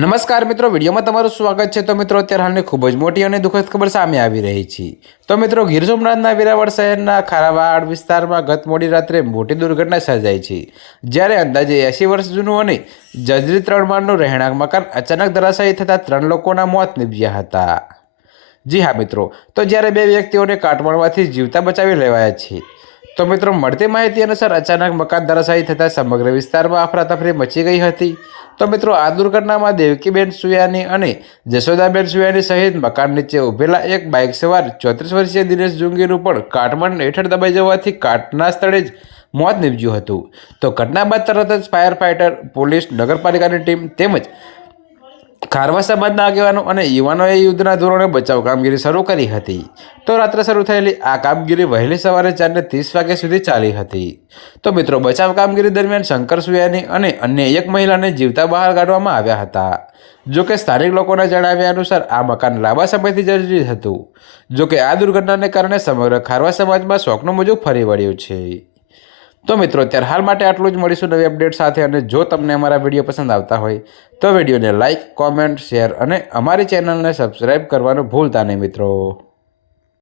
નમસ્કાર મિત્રો, વિડીયોમાં તમારું સ્વાગત છે. તો મિત્રો, અત્યારે હાલની ખૂબ જ મોટી અને દુઃખદ ખબર સામે આવી રહી છે. તો મિત્રો, ગીર સોમનાથના વેરાવળ શહેરના ખારાવાડ વિસ્તારમાં ગત મોડી રાત્રે મોટી દુર્ઘટના સર્જાઈ છે. જ્યારે અંદાજે એંસી વર્ષ જૂનું અને જજરી ત્રણ માળનું રહેણાંક મકાન અચાનક ધરાશાયી થતાં ત્રણ લોકોના મોત નીપજ્યા હતા. જી હા મિત્રો, તો જ્યારે બે વ્યક્તિઓને કાટમાળમાંથી જીવતા બચાવી લેવાયા છે તો મિત્રો, મળતી માહિતી અનુસાર અચાનક મકાન ધરાશાયી થતાં સમગ્ર વિસ્તારમાં અફરાતફરી મચી ગઈ હતી. તો મિત્રો, આ દુર્ઘટનામાં દેવકીબેન સુયાની અને જશોદાબેન સુયાની સહિત મકાન નીચે ઊભેલા એક બાઇક સવાર ચોત્રીસ વર્ષીય દિનેશ જુંગીનું પણ કાટમાળ હેઠળ દબાઈ જવાથી કાટના સ્થળે જ મોત નીપજ્યું હતું. તો ઘટના બાદ તરત જ ફાયર ફાઇટર પોલીસ, નગરપાલિકાની ટીમ તેમજ ખારવા સમાજના આગેવાનો અને યુવાનોએ યુદ્ધના ધોરણે બચાવ કામગીરી શરૂ કરી હતી. તો રાત્રે શરૂ થયેલી આ કામગીરી વહેલી સવારે ચારને ત્રીસ વાગ્યા સુધી ચાલી હતી. તો મિત્રો, બચાવ કામગીરી દરમિયાન શંકર સુયાની અને અન્ય એક મહિલાને જીવતા બહાર કાઢવામાં આવ્યા હતા. જો કે સ્થાનિક લોકોના જણાવ્યા અનુસાર આ મકાન લાંબા સમયથી જર્જરિત હતું. જોકે આ દુર્ઘટનાને કારણે સમગ્ર ખારવા સમાજમાં શોકનું મોજું ફરી વળ્યું છે. તો મિત્રો, અત્યારે હાલ માટે આટલું જ. મળીશું નવી અપડેટ સાથે અને જો તમને અમારા વીડિયો પસંદ આવતા હોય, તો વિડીયોને લાઇક કોમેન્ટ શેર અને અમારી ચેનલને સબસ્ક્રાઈબ કરવાનું ભૂલતા નહીં મિત્રો.